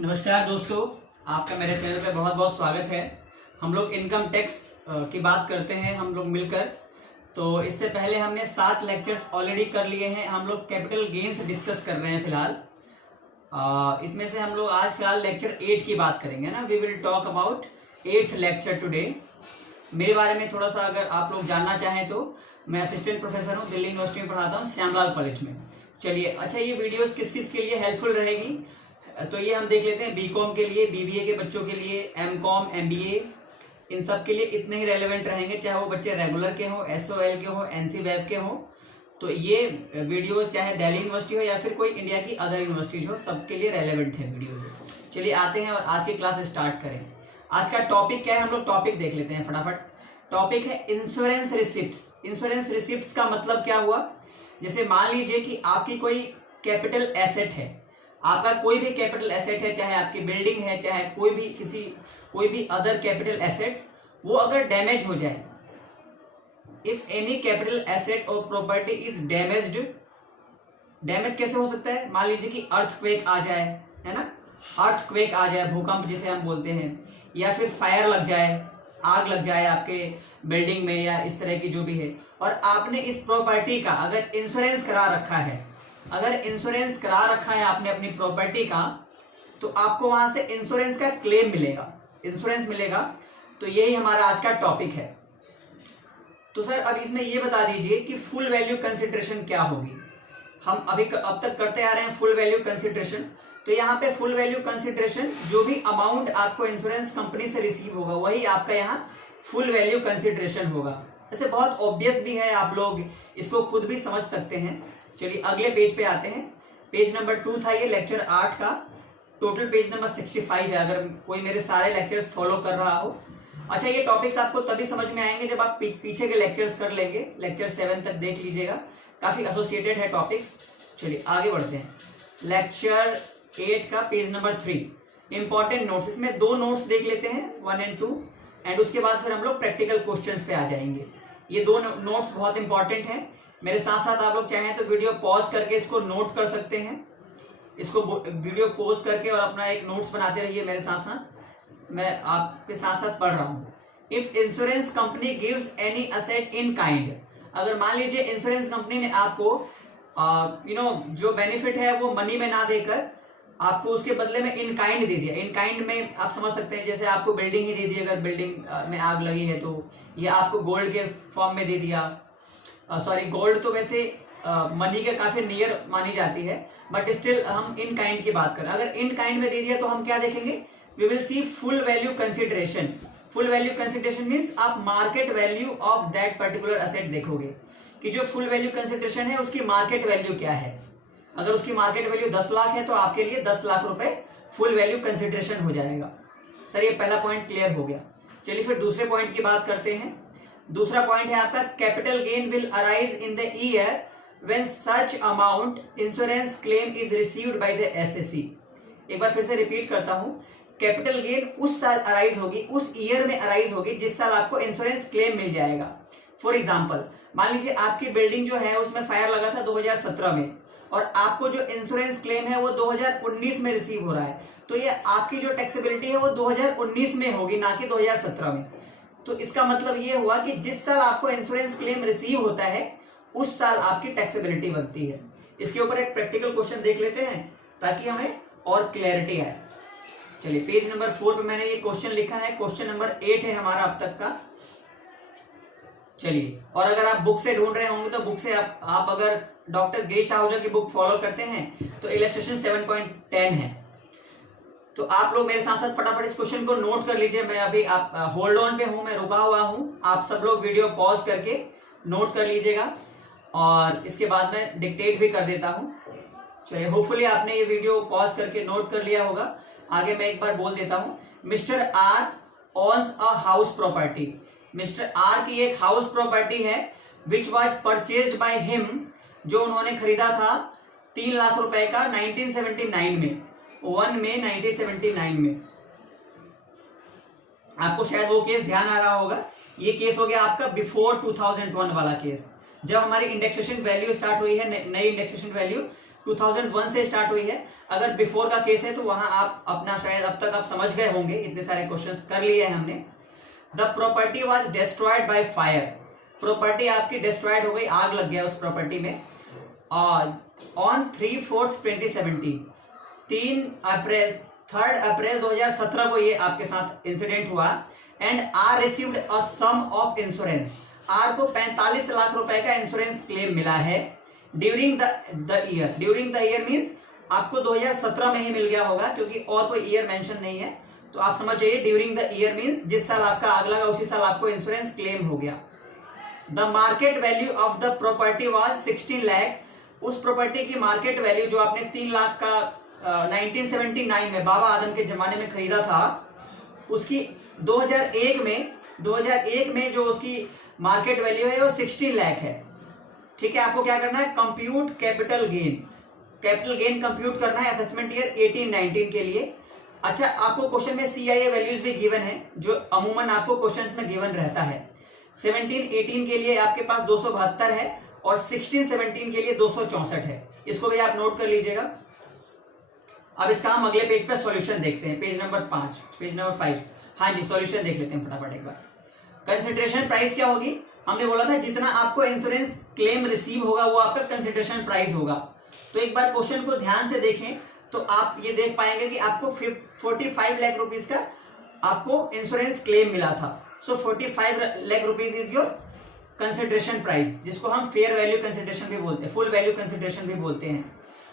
नमस्कार दोस्तों, आपका मेरे चैनल पे बहुत बहुत स्वागत है। हम लोग इनकम टैक्स की बात करते हैं हम लोग मिलकर। तो इससे पहले हमने 7 लेक्चर्स ऑलरेडी कर लिए हैं। हम लोग कैपिटल गेन्स डिस्कस कर रहे हैं फिलहाल। इसमें से हम लोग आज फिलहाल लेक्चर 8 की बात करेंगे ना। We will talk about 8th lecture today. मेरे बारे में थोड़ा सा अगर आप लोग जानना चाहें तो मैं असिस्टेंट प्रोफेसर हूँ, दिल्ली यूनिवर्सिटी में पढ़ाता हूँ, श्यामलाल कॉलेज में। चलिए, अच्छा ये वीडियोस किस किस के लिए हेल्पफुल रहेगी तो ये हम देख लेते हैं। बीकॉम के लिए, बीबीए के बच्चों के लिए, एमकॉम, एमबीए, इन सब के लिए इतने ही रेलेवेंट रहेंगे, चाहे वो बच्चे रेगुलर के हों, एसओएल के हों, एनसी वेब के हों। तो ये वीडियो चाहे दिल्ली यूनिवर्सिटी हो या फिर कोई इंडिया की अदर यूनिवर्सिटीज हो, सबके लिए रेलेवेंट है वीडियो। चलिए आते हैं और आज की क्लास स्टार्ट करें। आज का टॉपिक क्या है, हम लोग टॉपिक देख लेते हैं फटाफट। टॉपिक है इंश्योरेंस रिसिप्ट्स। इंश्योरेंस रिसिप्ट्स का मतलब क्या हुआ, जैसे मान लीजिए कि आपकी कोई कैपिटल एसेट है, आपका कोई भी कैपिटल एसेट है, चाहे आपकी बिल्डिंग है, चाहे कोई भी अदर कैपिटल एसेट्स, वो अगर डैमेज हो जाए, इफ एनी कैपिटल एसेट और प्रॉपर्टी इज डैमेज्ड। डैमेज कैसे हो सकता है, मान लीजिए कि अर्थक्वेक आ जाए, है ना, अर्थक्वेक आ जाए, भूकंप जिसे हम बोलते हैं, या फिर फायर लग जाए, आग लग जाए आपके बिल्डिंग में या इस तरह की जो भी है, और आपने इस प्रॉपर्टी का अगर इंश्योरेंस करा रखा है, अगर इंश्योरेंस करा रखा है आपने अपनी प्रॉपर्टी का, तो आपको वहां से इंश्योरेंस का क्लेम मिलेगा, इंश्योरेंस मिलेगा। तो यही हमारा आज का टॉपिक है। तो सर अब इसमें ये बता दीजिए कि फुल वैल्यू कंसिडरेशन क्या होगी। हम अब तक करते आ रहे हैं फुल वैल्यू कंसिडरेशन। तो यहाँ पे फुल वैल्यू कंसिडरेशन, जो भी अमाउंट आपको इंश्योरेंस कंपनी से रिसीव होगा वही आपका यहाँ फुल वैल्यू कंसिडरेशन होगा। ऐसे बहुत ऑब्वियस भी है, आप लोग इसको खुद भी समझ सकते हैं। चलिए अगले पेज पे आते हैं। पेज नंबर 2 था ये लेक्चर 8 का। टोटल पेज नंबर 65 है, अगर कोई मेरे सारे लेक्चर्स फॉलो कर रहा हो। अच्छा, ये टॉपिक्स आपको तभी समझ में आएंगे जब आप पीछे के लेक्चर्स कर लेंगे। लेक्चर 7 तक देख लीजिएगा, काफी एसोसिएटेड है टॉपिक्स। चलिए आगे बढ़ते हैं। लेक्चर 8 का पेज नंबर 3, इंपॉर्टेंट नोट्स। इसमें 2 नोट्स देख लेते हैं, 1 और 2, एंड उसके बाद फिर हम लोग प्रैक्टिकल क्वेश्चंस पे आ जाएंगे। ये 2 नोट्स बहुत इंपॉर्टेंट हैं। मेरे साथ साथ आप लोग चाहें तो वीडियो पॉज करके इसको नोट कर सकते हैं। इसको वीडियो पॉज करके और अपना एक नोट्स बनाते रहिए मेरे साथ साथ, मैं आपके साथ साथ पढ़ रहा हूँ। If insurance company gives any asset in kind, अगर मान लीजिए इंश्योरेंस कंपनी ने आपको जो बेनिफिट है वो मनी में ना देकर आपको उसके बदले में इन काइंड दे दिया। इन काइंड में आप समझ सकते हैं, जैसे आपको बिल्डिंग ही दे दी, अगर बिल्डिंग में आग लगी है तो ये आपको गोल्ड के फॉर्म में दे दिया। सॉरी, गोल्ड तो वैसे मनी के काफी नियर मानी जाती है, बट स्टिल हम इन काइंड की बात करें। अगर इन काइंड में दे दिया तो हम क्या देखेंगे, we will see full value consideration. Full value consideration means आप market value of that particular asset देखोगे कि जो फुल वैल्यू कंसिडरेशन है उसकी मार्केट वैल्यू क्या है। अगर उसकी मार्केट वैल्यू 10 लाख है तो आपके लिए 10 लाख रुपए फुल वैल्यू कंसिडरेशन हो जाएगा। सर ये पहला पॉइंट क्लियर हो गया। चलिए फिर दूसरे पॉइंट की बात करते हैं। दूसरा पॉइंट है आपका, capital gain will arise in the year when such amount insurance claim is received by the assessee. एक बार फिर से रिपीट करता हूं, कैपिटल गेन उस साल अराइज होगी, उस ईयर में अराइज होगी जिस साल आपको इंश्योरेंस क्लेम मिल जाएगा। फॉर एग्जाम्पल, मान लीजिए आपकी बिल्डिंग जो है उसमें फायर लगा था 2017 में, और आपको जो इंश्योरेंस क्लेम है वो 2019 में रिसीव हो रहा है, तो ये आपकी जो टैक्सेबिलिटी है वो 2019 में होगी, ना कि 2017 में। तो इसका मतलब ये हुआ कि जिस साल आपको इंश्योरेंस क्लेम रिसीव होता है उस साल आपकी टैक्सेबिलिटी बनती है। इसके ऊपर एक प्रैक्टिकल क्वेश्चन देख लेते हैं ताकि हमें और क्लैरिटी आए। चलिए पेज नंबर 4 पे मैंने ये क्वेश्चन लिखा है, क्वेश्चन नंबर 8 है हमारा अब तक का। चलिए, और अगर आप बुक से ढूंढ रहे होंगे तो बुक से आप अगर डॉक्टर गिरीश आहूजा की बुक फॉलो करते हैं तो इलस्ट्रेशन 7.10 है। तो आप लोग मेरे साथ साथ फटाफट इस क्वेश्चन को नोट कर लीजिए। मैं अभी आप होल्ड ऑन पे हूं, मैं रुका हुआ हूं, आप सब लोग वीडियो पॉज करके नोट कर लीजिएगा और इसके बाद मैं डिक्टेट भी कर देता हूं। चलिए, होपफुली आपने ये वीडियो पॉज करके नोट कर लिया होगा। आगे मैं एक बार बोल देता हूं। Mister R owns a house property. Mister R की एक हाउस प्रॉपर्टी है which was purchased by him, जो उन्होंने खरीदा था 3 लाख रुपए का 1979 में, 1 मई 1979 में। आपको शायद वो केस ध्यान आ रहा होगा, ये केस हो गया आपका बिफोर 2001 वाला केस, जब हमारी इंडेक्सेशन वैल्यू स्टार्ट हुई है, नई इंडेक्सेशन वैल्यू 2001 से स्टार्ट हुई है। अगर बिफोर का केस है तो वहां आप अपना शायद अब तक आप समझ गए होंगे, इतने सारे क्वेश्चंस कर लिए हैं हमने। The property was destroyed by fire, property आपकी डिस्ट्रॉयड हो गई, आग लग गया उस प्रॉपर्टी में। ऑन 3/4/2017, 3 अप्रैल 2017 को ये आपके साथ इंसिडेंट हुआ। And R received a sum of insurance, R को 45 लाख रुपए का इंश्योरेंस क्लेम मिला है during the year. During the year means आपको 2017 में ही मिल गया होगा, क्योंकि और कोई ईयर मेंशन नहीं है, तो आप समझ जाइए ड्यूरिंग द ईयर मीन्स जिस साल आपका आग लगा उसी साल आपको इंश्योरेंस क्लेम हो गया। The market value of the property was 16 lakh, उस प्रॉपर्टी की मार्केट वैल्यू जो आपने 3 लाख का 1979 में बाबा आदम के जमाने में खरीदा था, उसकी 2001 में जो उसकी मार्केट वैल्यू है वो 16 लाख है। ठीक है, आपको क्या करना है, compute capital gain, capital gain compute करना है असेसमेंट ईयर 18-19 के लिए। अच्छा, आपको क्वेश्चन में सीआईए वैल्यूज भी गिवन है, जो अमूमन आपको क्वेश्चंस में गिवन रहता है। 17-18 के लिए आपके पास 272 है और 16-17 के लिए 264 है, इसको भी आप नोट कर लीजिएगा। अब इसका हम अगले पेज पर सॉल्यूशन देखते हैं, पेज नंबर 5। हाँ जी, सॉल्यूशन देख लेते हैं फटाफट एक बार। कंसिडरेशन प्राइस क्या होगी, हमने बोला था जितना आपको इंश्योरेंस क्लेम रिसीव होगा वो आपका कंसिडरेशन प्राइस होगा। तो एक बार क्वेश्चन को ध्यान से देखें तो आप ये देख पाएंगे कि आपको 45 लाख रुपीस का आपको इंश्योरेंस क्लेम मिला था। सो 45 lakh rupees is your consideration price, जिसको हम फेयर वैल्यू कंसिडरेशन भी बोलते हैं, फुल वैल्यू कंसिडरेशन भी बोलते हैं।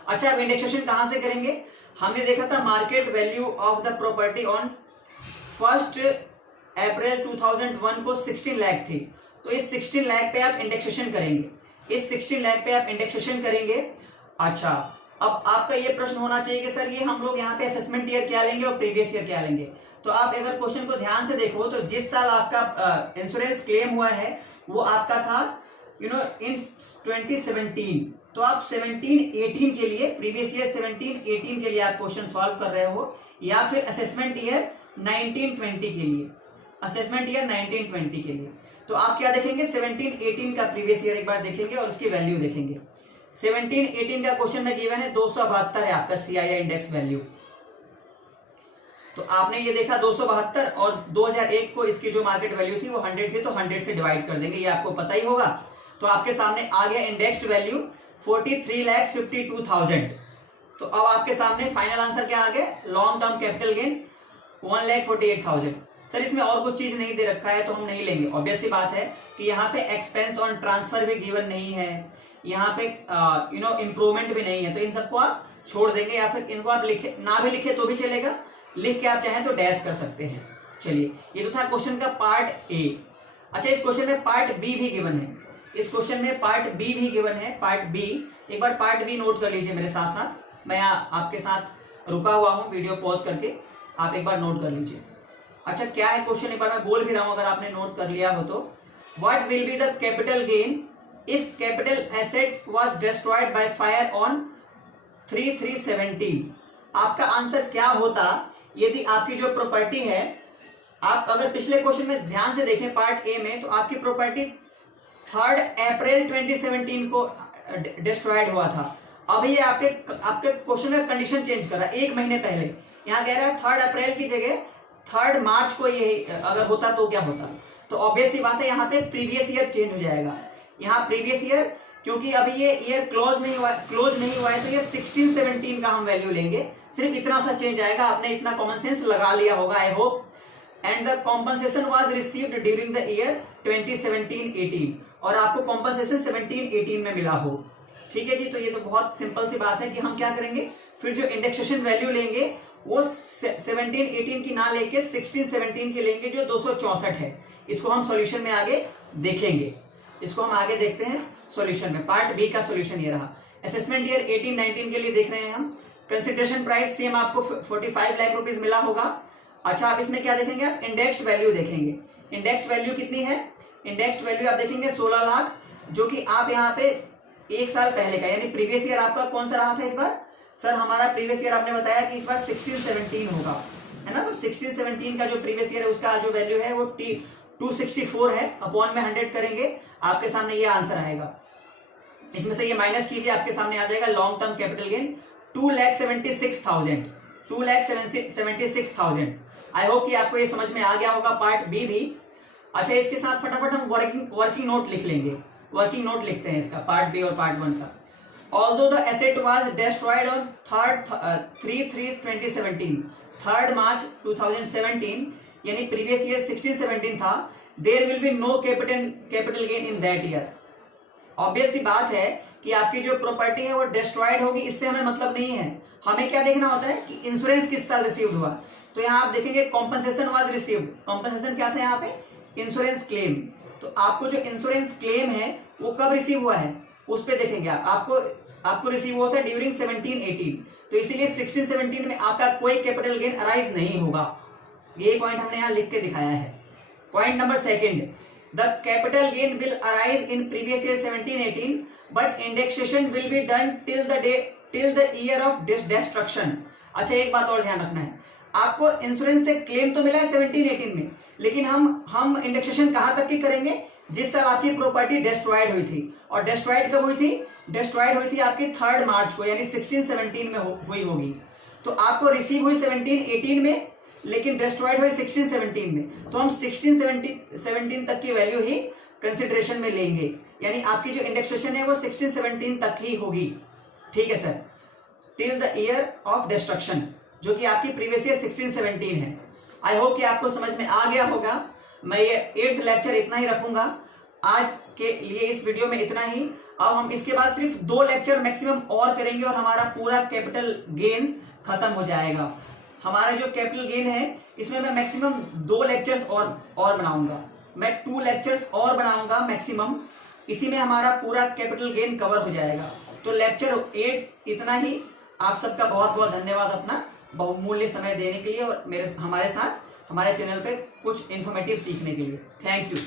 अच्छा, अब इंडेक्सेशन कहां से करेंगे, हमने देखा था market value of the property on 1 अप्रैल 2001 को 16 लाख थी, तो इस 16 लाख पे आप इंडेक्सेशन करेंगे, इस 16 लाख पे आप इंडेक्सेशन करेंगे। अच्छा, अब आपका ये प्रश्न होना चाहिए कि सर ये हम लोग यहाँ पे असेसमेंट ईयर क्या लेंगे और प्रीवियस ईयर क्या लेंगे। तो आप अगर क्वेश्चन को ध्यान से देखो तो जिस साल आपका इंश्योरेंस क्लेम हुआ है वो आपका था इन 2017, तो आप 17-18 के लिए, प्रीवियस ईयर 17-18 के लिए आप क्वेश्चन सॉल्व कर रहे हो, या फिर असेसमेंट ईयर 19-20 के लिए, असेसमेंट ईयर 19-20 के लिए। तो आप क्या देखेंगे, 17-18 का प्रीवियस ईयर एक बार देखेंगे और उसकी वैल्यू देखेंगे। 17-18 का क्वेश्चन में गिवन है 272 है आपका सीआईआई इंडेक्स वैल्यू। तो आपने ये देखा 272 और 2001 को इसकी जो मार्केट वैल्यू थी वो 100 थी, तो 100 से डिवाइड कर देंगे, ये आपको पता ही होगा। तो आपके सामने आ गया इंडेक्स्ड वैल्यू 43,52,000। तो अब आपके सामने फाइनल आंसर क्या आ गया, long term capital gain 1,48,000। Sir इसमें और कुछ चीज नहीं दे रखा है तो हम नहीं लेंगे, ऑब्वियस सी बात है कि यहाँ पे एक्सपेंस ऑन ट्रांसफर भी गिवन नहीं है, यहाँ पे इंप्रूवमेंट भी नहीं है, तो इन सबको आप छोड़ देंगे, या फिर इनको आप लिखे ना भी लिखे तो भी चलेगा, लिख के आप चाहें तो डैश कर सकते हैं। चलिए, ये तो था क्वेश्चन का पार्ट ए। अच्छा, इस क्वेश्चन में पार्ट बी भी गिवन है, इस क्वेश्चन में पार्ट बी भी गिवन है, पार्ट बी। एक बार पार्ट बी नोट कर लीजिए मेरे साथ साथ, मैं आपके साथ रुका हुआ हूं, वीडियो पॉज करके आप एक बार नोट कर लीजिए। अच्छा, क्या है क्वेश्चन, एक बार मैं बोल भी रहा हूं अगर आपने नोट कर लिया हो तो। What will be the capital gain if capital asset was destroyed by fire on 3/3/17। आपका आंसर क्या होता यदि आपकी जो प्रॉपर्टी है, आप अगर पिछले क्वेश्चन में ध्यान से देखें पार्ट ए में, तो आपकी प्रॉपर्टी 3 अप्रैल 2017 को डिस्ट्रॉयड हुआ था। अभी ये आपके क्वेश्चन का कंडीशन चेंज कर रहा है, 1 महीने पहले यहाँ कह रहा है 3 अप्रैल की जगह 3 मार्च को ये अगर होता तो क्या होता। तो ऑब्वियस सी बात है यहाँ पे प्रीवियस ईयर चेंज हो जाएगा, यहाँ प्रीवियस ईयर, क्योंकि अभी ये ईयर क्लोज नहीं हुआ है, तो ये 16-17 का हम वैल्यू लेंगे, सिर्फ इतना सा चेंज आएगा। आपने इतना कॉमन सेंस लगा लिया होगा I hope. And the compensation was received during the year 2017-18, और आपको कॉम्पनसेशन 17-18 में मिला हो। ठीक है जी, तो ये तो बहुत सिंपल सी बात है कि हम क्या करेंगे, फिर जो इंडेक्सेशन वैल्यू लेंगे वो 17-18 की ना लेके 16-17 की लेंगे जो 264 है। इसको हम सॉल्यूशन में आगे देखेंगे, इसको हम आगे देखते हैं सॉल्यूशन में। पार्ट बी का सॉल्यूशन ये रहा। असेसमेंट ईयर 18-19 के लिए देख रहे हैं हम। कंसिडरेशन प्राइस सेम आपको 45 लाख रुपीस मिला होगा। अच्छा, आप इसमें क्या देखेंगे, आप इंडेक्स्ड वैल्यू देखेंगे। इंडेक्स्ड वैल्यू कितनी है, इंडेक्स्ड वैल्यू आप देखेंगे 16 लाख, जो कि आप यहाँ पे 1 साल पहले का, यानी प्रीवियस ईयर आपका कौन सा रहा था इस बार। सर हमारा प्रीवियस ईयर आपने बताया कि इस बार 16-17 होगा, है ना। तो 16-17 का जो प्रीवियस ईयर है उसका जो वैल्यू है वो 264 है, अपॉन में 100 करेंगे, आपके सामने ये आंसर आएगा। इसमें से ये माइनस कीजिए, आपके सामने आ जाएगा long term capital gain 2,76,000। I hope कि आपको ये समझ में आ गया होगा पार्ट बी भी। अच्छा, इसके साथ फटाफट हम वर्किंग नोट लिख लेंगे। वर्किंग नोट लिखते हैं इसका, पार्ट बी और पार्ट 1 का। Although the asset was destroyed on 3 March 2017, यानी प्रीवियस ईयर 16-17 था, there will be no capital gain in that year. Obvious सी बात है कि आपकी जो प्रॉपर्टी है वो डिस्ट्रॉयड होगी, इससे हमें मतलब नहीं है। हमें क्या देखना होता है कि इंश्योरेंस किस साल रिसीव्ड हुआ। तो यहाँ आप देखेंगे कॉम्पनसेशन वाज रिसीव्ड। कॉम्पनसेशन क्या था यहाँ पे? Insurance claim. तो आपको जो इंश्योरेंस क्लेम है वो कब रिसीव हुआ है उस पे देखेंगे आपको रिसीव हुआ था ड्यूरिंग 17-18। तो इसीलिए 16-17 में आपका कोई कैपिटल गेन अराइज नहीं होगा। ये पॉइंट हमने यहाँ लिख के दिखाया है। Point number second, the capital gain will arise in previous year 17-18 but indexation will be done till the year of destruction. अच्छा, एक बात और ध्यान रखना है, आपको इंश्योरेंस से क्लेम तो मिला है 17-18 में, लेकिन हम इंडेक्सेशन कहां तक की करेंगे? जिस साल आपकी प्रॉपर्टी डिस्ट्रॉयड हुई थी। और डिस्ट्रॉयड कब हुई थी? डिस्ट्रॉयड हुई थी आपकी 3 मार्च को, यानी 16-17 में हुई होगी। तो आपको रिसीव हुई 17-18 में, लेकिन डिस्ट्रॉयड हुई 16-17 में। तो हम 16-17 तक की वैल्यू ही कंसिडरेशन में लेंगे, यानी आपकी जो इंडेक्सेशन है वो 16-17 तक ही होगी। ठीक है sir, till the year of destruction, जो कि आपकी प्रीवियस ईयर 16-17 है। आई होप कि आपको समझ में आ गया होगा। मैं ये 8th लेक्चर इतना ही रखूंगा आज के लिए, इस वीडियो में इतना ही। अब हम इसके बाद सिर्फ 2 लेक्चर मैक्सिमम और करेंगे और हमारा पूरा कैपिटल गेन्स खत्म हो जाएगा। हमारा जो कैपिटल गेन है इसमें मैं मैक्सिमम 2 लेक्चर्स और बनाऊंगा। मैं 2 लेक्चर्स और बनाऊंगा मैक्सिमम, इसी में हमारा पूरा कैपिटल गेन कवर हो जाएगा। तो लेक्चर 8 इतना ही। आप सबका बहुत बहुत धन्यवाद अपना बहुमूल्य समय देने के लिए और हमारे साथ हमारे चैनल पे कुछ इन्फॉर्मेटिव सीखने के लिए। Thank you.